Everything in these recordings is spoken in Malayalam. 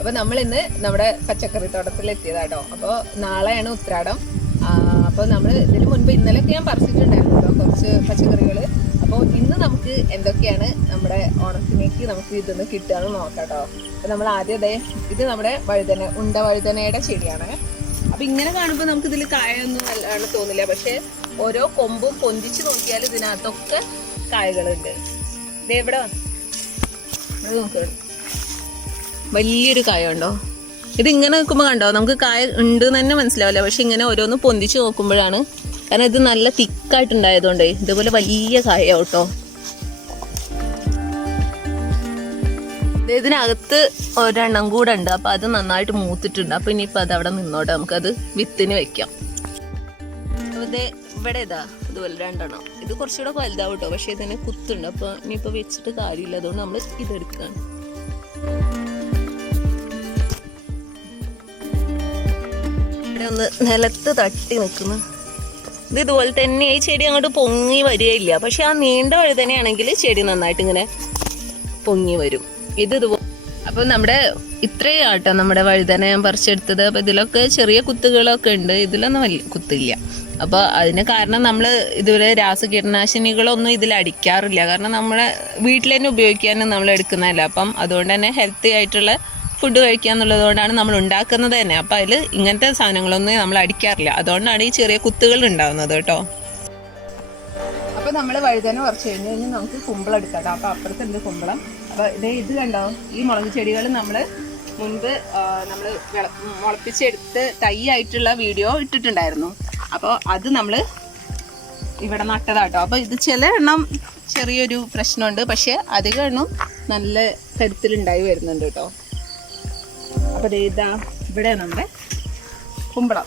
അപ്പോൾ നമ്മൾ ഇന്ന് നമ്മുടെ പച്ചക്കറി തോട്ടത്തിൽ എത്തിയതാട്ടോ. അപ്പോൾ നാളെയാണ് ഉത്രാടം. അപ്പോൾ നമ്മൾ ഇതിന് മുൻപ് ഇന്നലെയൊക്കെ ഞാൻ പറിച്ചിട്ടുണ്ടായിരുന്നു കേട്ടോ കുറച്ച് പച്ചക്കറികൾ. അപ്പോൾ ഇന്ന് നമുക്ക് എന്തൊക്കെയാണ് നമ്മുടെ ഓണത്തിലേക്ക് നമുക്ക് ഇതൊന്ന് കിട്ടുകയെന്ന് നോക്കാം കേട്ടോ. അപ്പോൾ നമ്മൾ ആദ്യം ഇത് നമ്മുടെ ഉണ്ട വഴുതനയുടെ ചെടിയാണ്. അപ്പോൾ ഇങ്ങനെ കാണുമ്പോൾ നമുക്ക് ഇതിൽ കായൊന്നും നല്ലതാണ് തോന്നില്ല, പക്ഷേ ഓരോ കൊമ്പും പൊന്തിച്ച് നോക്കിയാൽ ഇതിനകത്തൊക്കെ കായകളുണ്ട്. ഇത് എവിടെ നോക്കുക, വലിയൊരു കായ ഉണ്ടോ? ഇതിങ്ങനെ നിൽക്കുമ്പോൾ കണ്ടോ നമുക്ക് കായ ഉണ്ട് തന്നെ മനസ്സിലാവില്ല, പക്ഷെ ഇങ്ങനെ ഓരോന്ന് പൊന്തിച്ച് നോക്കുമ്പോഴാണ്, കാരണം ഇത് നല്ല തിക്കായിട്ടുണ്ടായതുകൊണ്ടേ ഇതുപോലെ വലിയ കായാവും കേട്ടോ. ഇതിനകത്ത് ഒരെണ്ണം കൂടെ ഉണ്ട്, അപ്പം അത് നന്നായിട്ട് മൂത്തിട്ടുണ്ട്. അപ്പം ഇനിയിപ്പോൾ അത് അവിടെ നിന്നോട്ടെ, നമുക്കത് വിത്തിന് വെക്കാം. ഇത് ഇവിടെ ഇതുപോലെ രണ്ടെണ്ണം. ഇത് കുറച്ചുകൂടെ വലുതാവും കേട്ടോ, പക്ഷെ ഇതിന് കുത്തുണ്ട്. അപ്പോൾ ഇനിയിപ്പോൾ വെച്ചിട്ട് കാര്യമില്ല, അതുകൊണ്ട് നമ്മൾ ഇതെടുക്കുകയാണ്. ഒന്ന് നിലത്ത് തട്ടി നിൽക്കുന്നു. ഇത് ഇതുപോലെ തന്നെ ഈ ചെടി അങ്ങോട്ട് പൊങ്ങി വരികയില്ല, പക്ഷെ ആ നീണ്ട വഴുതനയാണെങ്കിൽ ചെടി നന്നായിട്ട് ഇങ്ങനെ പൊങ്ങി വരും. ഇതുപോലെ അപ്പം നമ്മുടെ ഇത്രയും ആട്ടോ നമ്മുടെ വഴുതന ഞാൻ പറിച്ചെടുത്തത്. അപ്പം ഇതിലൊക്കെ ചെറിയ കുത്തുകളൊക്കെ ഉണ്ട്, ഇതിലൊന്നും വലിയ കുത്തില്ല. അപ്പോൾ അതിന് കാരണം നമ്മൾ ഇതുവരെ രാസകീടനാശിനികളൊന്നും ഇതിൽ അടിക്കാറില്ല, കാരണം നമ്മളെ വീട്ടിൽ തന്നെ ഉപയോഗിക്കാനും നമ്മൾ എടുക്കുന്നതല്ല. അപ്പം അതുകൊണ്ട് തന്നെ ഹെൽത്തി ആയിട്ടുള്ള ഫുഡ് കഴിക്കുക എന്നുള്ളത് കൊണ്ടാണ് നമ്മൾ ഉണ്ടാക്കുന്നത് തന്നെ. അപ്പം അതിൽ ഇങ്ങനത്തെ സാധനങ്ങളൊന്നും നമ്മൾ അടിക്കാറില്ല, അതുകൊണ്ടാണ് ഈ ചെറിയ കുത്തുകൾ ഉണ്ടാവുന്നത് കേട്ടോ. അപ്പോൾ നമ്മൾ വഴുതന കുറച്ച് കഴിഞ്ഞ് നമുക്ക് കുമ്പളം എടുക്കാം. അപ്പോൾ അപ്പുറത്തുണ്ട് കുമ്പളം. അപ്പോൾ ഇത് കണ്ടോ, ഈ മുളക് ചെടികൾ നമ്മൾ മുൻപ് നമ്മൾ മുളപ്പിച്ചെടുത്ത് തൈ ആയിട്ടുള്ള വീഡിയോ ഇട്ടിട്ടുണ്ടായിരുന്നു. അപ്പോൾ അത് നമ്മൾ ഇവിടെ നട്ടതാട്ടോ. അപ്പോൾ ഇത് ചില എണ്ണം ചെറിയൊരു പ്രശ്നമുണ്ട്, പക്ഷേ അധികം എണ്ണം നല്ല കരുത്തിലുണ്ടായി വരുന്നുണ്ട് കേട്ടോ. അപ്പോൾ ഇവിടെ നമ്മുടെ കുമ്പളം,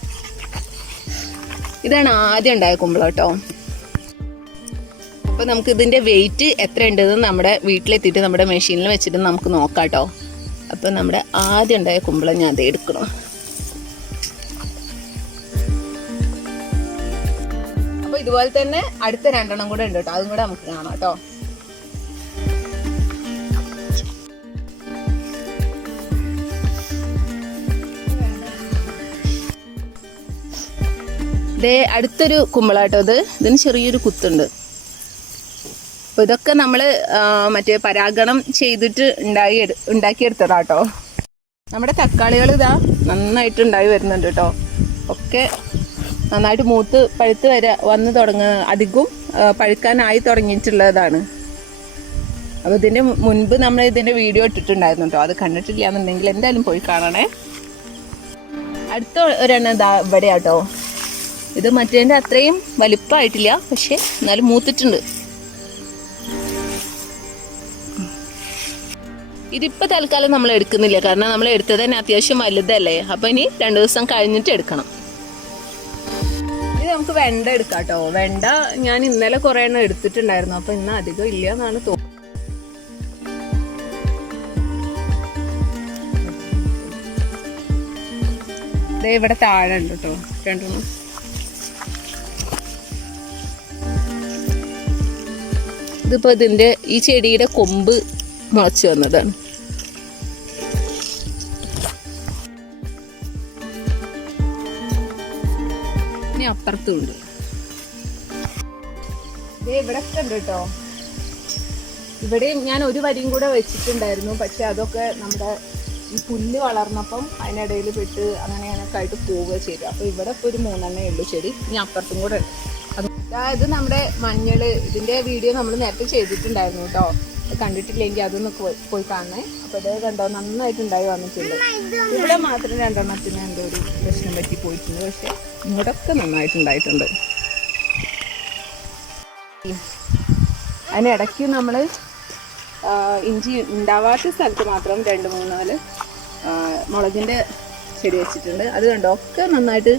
ഇതാണ് ആദ്യം ഉണ്ടായ കുമ്പളം കേട്ടോ. അപ്പോൾ നമുക്ക് ഇതിൻ്റെ വെയിറ്റ് എത്ര ഉണ്ടെന്ന് നമ്മുടെ വീട്ടിലെത്തിയിട്ട് നമ്മുടെ മെഷീനിൽ വെച്ചിട്ട് നമുക്ക് നോക്കാം കേട്ടോ. അപ്പോൾ നമ്മുടെ ആദ്യം ഉണ്ടായ കുമ്പളം ഞാൻ അത് എടുക്കണം. അപ്പോൾ ഇതുപോലെ തന്നെ അടുത്ത രണ്ടെണ്ണം കൂടെ ഉണ്ട് കേട്ടോ, അതും കൂടെ നമുക്ക് കാണാം കേട്ടോ. അടുത്തൊരു കുമ്പളാട്ടോ. ഇതിന് ചെറിയൊരു കുത്തുണ്ട്. അപ്പോൾ ഇതൊക്കെ നമ്മൾ മറ്റേ പരാഗണം ചെയ്തിട്ട് ഉണ്ടാക്കിയെടുത്തതാട്ടോ. നമ്മുടെ തക്കാളികൾ നന്നായിട്ട് ഉണ്ടായി വരുന്നുണ്ട് കേട്ടോ. ഒക്കെ നന്നായിട്ട് മൂത്ത് പഴുത്ത് വന്ന് അധികവും പഴുക്കാനായി തുടങ്ങിയിട്ടുള്ളതാണ്. അപ്പോൾ ഇതിൻ്റെ മുൻപ് നമ്മൾ ഇതിൻ്റെ വീഡിയോ ഇട്ടിട്ടുണ്ടായിരുന്നു കേട്ടോ, അത് കണ്ടിട്ടില്ല എന്നുണ്ടെങ്കിൽ എന്തായാലും പോയി കാണണേ. അടുത്ത ഒരെണ്ണം ഇവിടെ കേട്ടോ. ഇത് മറ്റേതിൻ്റെ അത്രയും വലിപ്പമായിട്ടില്ല, പക്ഷെ എന്നാലും മൂത്തിട്ടുണ്ട്. ഇതിപ്പോൾ തൽക്കാലം നമ്മൾ എടുക്കുന്നില്ല, കാരണം നമ്മൾ എടുത്തത് തന്നെ അത്യാവശ്യം വലുതല്ലേ. അപ്പം ഇനി 2 ദിവസം കഴിഞ്ഞിട്ട് എടുക്കണം. ഇത് നമുക്ക് വെണ്ട എടുക്കാം കേട്ടോ. വെണ്ട ഞാൻ ഇന്നലെ കുറേ എണ്ണം എടുത്തിട്ടുണ്ടായിരുന്നു, അപ്പം ഇന്ന് അധികം ഇല്ല എന്നാണ് തോന്നുന്നത്. ഇവിടെ താഴെ ഉണ്ട് കേട്ടോ രണ്ടെണ്ണം. ഇതിപ്പോൾ ഇതിൻ്റെ ഈ ചെടിയുടെ കൊമ്പ് മുളച്ച് വന്നതാണ്. ഇനി അപ്പുറത്തും ഉണ്ട്. ഇവിടെയൊക്കെ ഉണ്ട് കേട്ടോ. ഇവിടെയും ഞാൻ ഒരു വരിയും കൂടെ വെച്ചിട്ടുണ്ടായിരുന്നു, പക്ഷെ അതൊക്കെ നമ്മുടെ ഈ പുല്ല് വളർന്നപ്പം അതിനിടയിൽ പെട്ട് അങ്ങനെയൊക്കെ ആയിട്ട് പോവുക ചെയ്തു. അപ്പോൾ ഇവിടെ ഇപ്പോൾ ഒരു 3 എണ്ണേ ഉള്ളൂ ചെടി. ഇനി അപ്പുറത്തും കൂടെ ഉണ്ട്. അതായത് നമ്മുടെ മഞ്ഞൾ, ഇതിൻ്റെ വീഡിയോ നമ്മൾ നേരത്തെ ചെയ്തിട്ടുണ്ടായിരുന്നു കേട്ടോ. കണ്ടിട്ടില്ലെങ്കിൽ അതൊന്ന് പോയി കാണണേ. അപ്പോൾ ഇത് കണ്ടോ, നന്നായിട്ടുണ്ടായി വന്നിട്ടുണ്ട്. ഇവിടെ മാത്രം 2 എണ്ണത്തിന് എന്തോ ഒരു പ്രശ്നം പറ്റി പോയിട്ടുണ്ട്, പക്ഷെ ഇങ്ങോട്ടൊക്കെ നന്നായിട്ടുണ്ടായിട്ടുണ്ട്. അതിനിടയ്ക്ക് നമ്മൾ ഇഞ്ചി ഉണ്ടാവാത്ത സ്ഥലത്ത് മാത്രം 2-3-4 മുളകിൻ്റെ ചെടി വെച്ചിട്ടുണ്ട്. അത് കണ്ടോ, ഒക്കെ നന്നായിട്ട്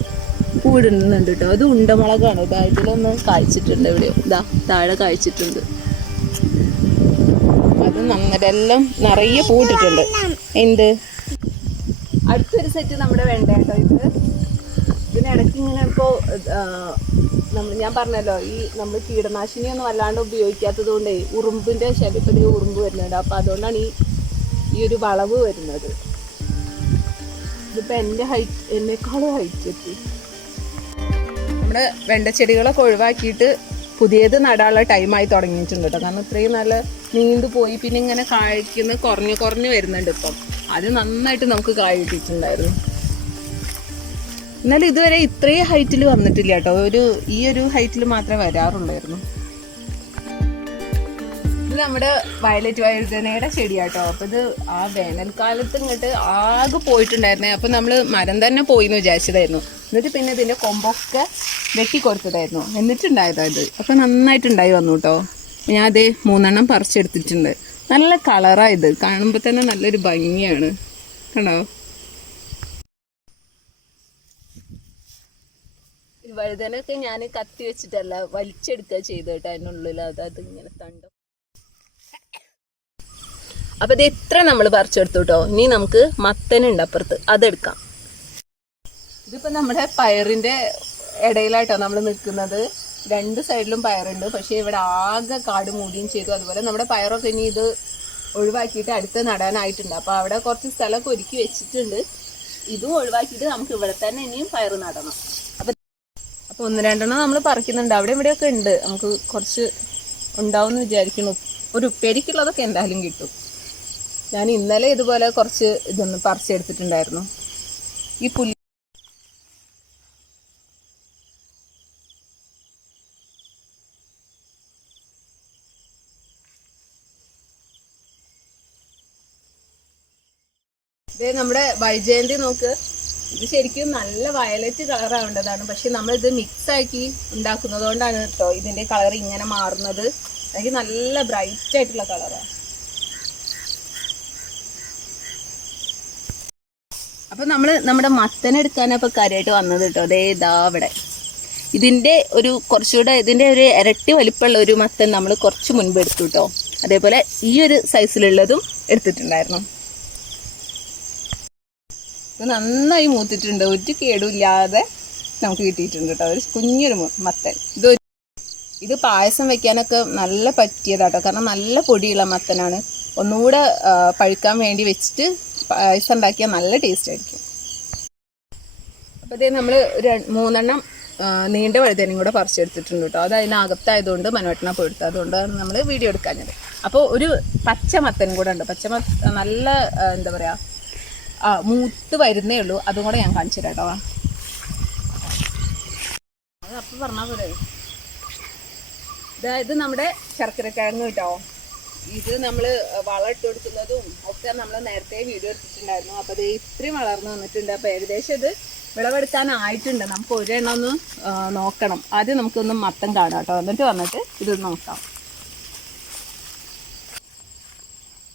പൂവിടുന്നുണ്ട് കേട്ടോ. അത് ഉണ്ടമുളകാണ്. ഇതിലൊന്ന് കായ്ച്ചിട്ടുണ്ട്, എവിടെയോ താഴെ കായ്ച്ചിട്ടുണ്ട്. അത് നന്നായിട്ടെല്ലാം നിറയെ പൂവിട്ടിട്ടുണ്ട്. എന്ത് അടുത്തൊരു സെറ്റ് നമ്മുടെ വെണ്ട കേട്ടോ. ഇതിനിടയ്ക്ക് ഇങ്ങനെ ഇപ്പോൾ ഞാൻ പറഞ്ഞല്ലോ, ഈ നമ്മൾ കീടനാശിനിയൊന്നും വല്ലാണ്ട് ഉപയോഗിക്കാത്തത് കൊണ്ട് ഉറുമ്പിൻ്റെ ശല്യത്തിൽ ഉറുമ്പ് വരുന്നുണ്ട്. അപ്പോൾ അതുകൊണ്ടാണ് ഈ ഒരു വളവ് വരുന്നത്. ഇതിപ്പോൾ എന്നെക്കാളും ഹൈറ്റ് എത്തി. നമ്മുടെ വെണ്ടച്ചെടികളൊക്കെ ഒഴിവാക്കിയിട്ട് പുതിയത് നടാനുള്ള ടൈമായി തുടങ്ങിയിട്ടുണ്ട് കേട്ടോ. കാരണം ഇത്രയും നല്ല നീണ്ടു പോയി, പിന്നെ ഇങ്ങനെ കായ്ക്കുന്ന കുറഞ്ഞു വരുന്നുണ്ട് ഇപ്പം. അത് നന്നായിട്ട് നമുക്ക് കായ കിട്ടിയിട്ടുണ്ടായിരുന്നു. എന്നാലും ഇതുവരെ ഇത്രയും ഹൈറ്റിൽ വന്നിട്ടില്ല കേട്ടോ. ഈ ഒരു ഹൈറ്റിൽ മാത്രമേ വരാറുള്ളായിരുന്നു. ഇത് നമ്മുടെ വയലറ്റ് വഴുതനയുടെ ചെടിയാട്ടോ. അപ്പോൾ ഇത് ആ വേനൽക്കാലത്ത് ഇങ്ങോട്ട് ആകെ പോയിട്ടുണ്ടായിരുന്നേ. അപ്പോൾ നമ്മൾ മരം തന്നെ പോയിന്ന് വിചാരിച്ചതായിരുന്നു. എന്നിട്ട് പിന്നെ ഇതിൻ്റെ കൊമ്പൊക്കെ വെട്ടിക്കൊടുത്തതായിരുന്നു. എന്നിട്ടുണ്ടായതാ ഇത്. അപ്പോൾ നന്നായിട്ടുണ്ടായി വന്നു കേട്ടോ. ഞാൻ അതേ 3 പറിച്ചെടുത്തിട്ടുണ്ട്. നല്ല കളറാണ് ഇത്. കാണുമ്പോൾ തന്നെ നല്ലൊരു ഭംഗിയാണ്. കണ്ടോ? വഴുതനൊക്കെ ഞാൻ കത്തി വെച്ചിട്ടല്ല വലിച്ചെടുക്കുക ചെയ്തു കേട്ടോ. അതിനുള്ളിൽ അത് ഇങ്ങനെ തണ്ടോ. അപ്പോൾ ഇത് എത്ര നമ്മൾ പറിച്ചെടുത്തു കേട്ടോ. ഇനി നമുക്ക് മത്തനുണ്ട് അപ്പുറത്ത്, അതെടുക്കാം. ഇതിപ്പോൾ നമ്മുടെ പയറിൻ്റെ ഇടയിലായിട്ടോ നമ്മൾ നിൽക്കുന്നത്. 2 സൈഡിലും പയറുണ്ട്. പക്ഷേ ഇവിടെ ആകെ കാട് മൂടിയും ചെയ്തു. അതുപോലെ നമ്മുടെ പയറൊക്കെ ഇനി ഇത് ഒഴിവാക്കിയിട്ട് അടുത്ത് നടാനായിട്ടുണ്ട്. അപ്പോൾ അവിടെ കുറച്ച് സ്ഥലമൊക്കെ ഒരുക്കി വെച്ചിട്ടുണ്ട്. ഇതും ഒഴിവാക്കിയിട്ട് നമുക്ക് ഇവിടെ തന്നെ ഇനിയും പയർ നടണം. അപ്പോൾ 1-2 നമ്മൾ പറിക്കുന്നുണ്ട്. അവിടെ ഇവിടെയൊക്കെ ഉണ്ട്. നമുക്ക് കുറച്ച് ഉണ്ടാവുമെന്ന് വിചാരിക്കുന്നു. ഒരു ഉപ്പേരിക്കുള്ളതൊക്കെ എന്തായാലും കിട്ടും. ഞാൻ ഇന്നലെ ഇതുപോലെ കുറച്ച് ഇതൊന്ന് പറിച്ചെടുത്തിട്ടുണ്ടായിരുന്നു. ഈ പുല്ല് ഇതേ നമ്മുടെ വൈജയന്തി നോക്ക്. ഇത് ശരിക്കും നല്ല വയലറ്റ് കളറാവേണ്ടതാണ്. പക്ഷെ നമ്മളിത് മിക്സാക്കി ഉണ്ടാക്കുന്നത് കൊണ്ടാണ് കേട്ടോ ഇതിൻ്റെ കളർ ഇങ്ങനെ മാറുന്നത്. എനിക്ക് നല്ല ബ്രൈറ്റ് ആയിട്ടുള്ള കളറാണ്. അപ്പം നമ്മൾ നമ്മുടെ മത്തനെടുക്കാനാണ് ഇപ്പോൾ കാര്യമായിട്ട് വന്നത് കേട്ടോ. അതേ ഇതാ അവിടെ ഇതിൻ്റെ ഒരു കുറച്ചുകൂടെ ഇതിൻ്റെ ഒരു ഇരട്ടി വലിപ്പമുള്ള ഒരു മത്തൻ നമ്മൾ കുറച്ച് മുൻപ് എടുത്തു കേട്ടോ. അതേപോലെ ഈ ഒരു സൈസിലുള്ളതും എടുത്തിട്ടുണ്ടായിരുന്നു. ഇത് നന്നായി മൂത്തിട്ടുണ്ട്. ഒരു കേടുമില്ലാതെ നമുക്ക് കിട്ടിയിട്ടുണ്ട് കേട്ടോ. ഒരു കുഞ്ഞൊരു മത്തൻ. ഇത് പായസം വെക്കാനൊക്കെ നല്ല പറ്റിയതാട്ടോ. കാരണം നല്ല പൊടിയുള്ള മത്തനാണ്. ഒന്നുകൂടെ പഴുക്കാൻ വേണ്ടി വെച്ചിട്ട് പായസം ഉണ്ടാക്കിയാൽ നല്ല ടേസ്റ്റ് ആയിരിക്കും. അപ്പോൾ ഇതേ നമ്മൾ 3 നീണ്ട വഴുതനയും കൂടെ പറിച്ചെടുത്തിട്ടുണ്ട് കേട്ടോ. അത് അതിനകത്തായതുകൊണ്ട് മനോട്ടന പോയെടുത്തത്. അതുകൊണ്ടാണ് നമ്മൾ വീഡിയോ എടുക്കാഞ്ഞത്. അപ്പോൾ ഒരു പച്ച മത്തനും കൂടെ ഉണ്ട്. നല്ല എന്താ പറയുക, മൂത്ത് വരുന്നേ ഉള്ളൂ. അതും കൂടെ ഞാൻ കാണിച്ചു തരാം കേട്ടോ. അത് അപ്പം പറഞ്ഞാൽ പോലെ ഇത് നമ്മുടെ ശർക്കരക്കിഴങ്ങ് കേട്ടോ. ഇത് നമ്മൾ വളം ഇട്ട് കൊടുക്കുന്നതും ഒക്കെ നമ്മൾ നേരത്തെ വീഡിയോ എടുത്തിട്ടുണ്ടായിരുന്നു. അപ്പോൾ ഇത് ഇത്രയും വളർന്നു വന്നിട്ടുണ്ട്. അപ്പോൾ ഏകദേശം ഇത് വിളവെടുക്കാനായിട്ടുണ്ട്. നമുക്ക് ഒരെണ്ണം ഒന്ന് നോക്കണം. ആദ്യം നമുക്കൊന്ന് മത്തം കാണാം കേട്ടോ. എന്നിട്ട് വന്നിട്ട് ഇത് നോക്കാം.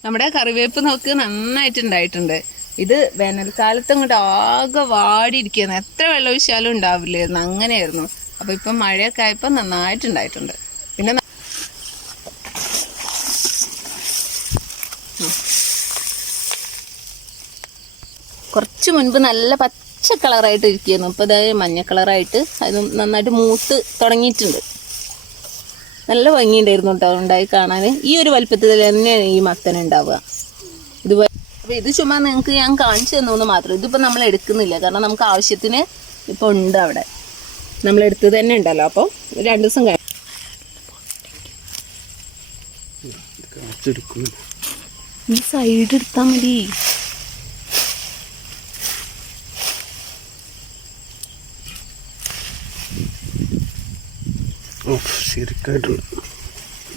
നമ്മുടെ കറിവേപ്പ് നോക്ക് നന്നായിട്ടുണ്ടായിട്ടുണ്ട്. ഇത് വേനൽക്കാലത്ത് അങ്ങോട്ട് ആകെ വാടിയിരിക്കുന്നു. എത്ര വെള്ളം ഒഴിച്ചാലും ഉണ്ടാവില്ലായിരുന്നു. അങ്ങനെയായിരുന്നു. അപ്പോൾ ഇപ്പം മഴയൊക്കെ ആയപ്പോൾ നന്നായിട്ടുണ്ടായിട്ടുണ്ട്. പിന്നെ കുറച്ച് മുൻപ് നല്ല പച്ച കളറായിട്ട് ഇരിക്കുന്നു. ഇപ്പോൾ ഇതായത് മഞ്ഞ കളറായിട്ട് അത് നന്നായിട്ട് മൂത്ത് തുടങ്ങിയിട്ടുണ്ട്. നല്ല ഭംഗിയുണ്ടായിരുന്നു കേട്ടോ ഉണ്ടായി കാണാൻ. ഈ ഒരു വലുപ്പത്തിൽ തന്നെയാണ് ഈ മത്തൻ ഉണ്ടാവുക. ഇതുപോലെ അപ്പോൾ ഇത് ചുമ്മാ നിങ്ങൾക്ക് ഞാൻ കാണിച്ചു തന്നു മാത്രം. ഇതിപ്പോൾ നമ്മൾ എടുക്കുന്നില്ല. കാരണം നമുക്ക് ആവശ്യത്തിന് ഇപ്പോൾ ഉണ്ട് അവിടെ. നമ്മളെടുത്ത് തന്നെ ഉണ്ടല്ലോ. അപ്പോൾ 2 ദിവസം കഴിഞ്ഞു ഈ സൈഡ് എടുത്താൽ മതി.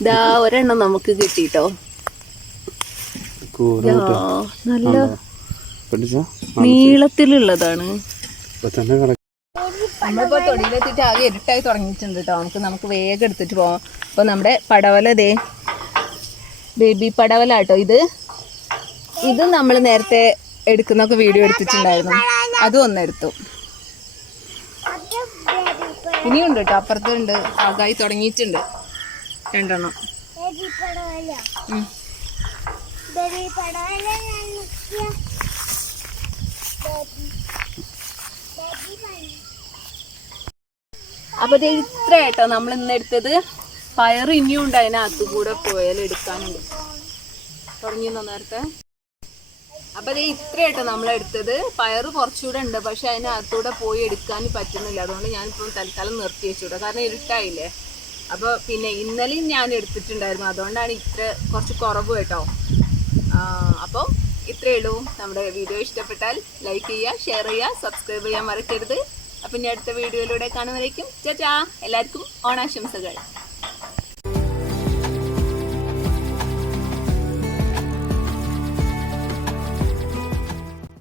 ഇതാ ഒരെണ്ണം നമുക്ക് കിട്ടിട്ടോ. നല്ല നീളത്തിലുള്ളതാണ്. നമ്മളിപ്പോ തൊടിയിലെത്തിയിട്ട് ആകെ ഇരുട്ടായി തുടങ്ങിയിട്ടുണ്ട് കേട്ടോ. നമുക്ക് വേഗം എടുത്തിട്ട് പോവാം. അപ്പൊ നമ്മുടെ പടവല ദേ ബേബി പടവല കേട്ടോ. ഇത് നമ്മൾ നേരത്തെ എടുക്കുന്നൊക്കെ വീഡിയോ എടുത്തിട്ടുണ്ടായിരുന്നു. അതും ഒന്നെടുത്തു. ഇനിയുണ്ട് കേട്ടോ. അപ്പുറത്തുണ്ട്. ആകായി തുടങ്ങിയിട്ടുണ്ട് 2 എണ്ണം. അപ്പൊ ഇത്ര കേട്ടോ നമ്മൾ ഇന്ന് എടുത്തത്. പയർ ഇനിയും ഉണ്ട്. അതിനകത്ത് കൂടെ പോയാൽ എടുക്കാനുണ്ട്. തുടങ്ങിയെന്നോ നേരത്തെ. അപ്പൊ അത് ഇത്രയായിട്ടോ നമ്മളെടുത്തത്. പയറ് കുറച്ചുകൂടെ ഉണ്ട്, പക്ഷെ അതിനകത്തൂടെ പോയി എടുക്കാൻ പറ്റുന്നില്ല. അതുകൊണ്ട് ഞാനിപ്പോൾ തൽക്കാലം നിർത്തി വെച്ചുകൂടാ, കാരണം ഇരുട്ടായില്ലേ. അപ്പോൾ പിന്നെ ഇന്നലെയും ഞാൻ എടുത്തിട്ടുണ്ടായിരുന്നു, അതുകൊണ്ടാണ് ഇത്ര കുറച്ച് കുറവ് കേട്ടോ. അപ്പോൾ ഇത്രയേ ഉള്ളൂ. നമ്മുടെ വീഡിയോ ഇഷ്ടപ്പെട്ടാൽ ലൈക്ക് ചെയ്യുക, ഷെയർ ചെയ്യുക, സബ്സ്ക്രൈബ് ചെയ്യാൻ മറക്കരുത്. അപ്പം ഇനി അടുത്ത വീഡിയോയിലൂടെ കാണുന്നവരേക്കും ചാ, എല്ലാവർക്കും ഓണാശംസകൾ.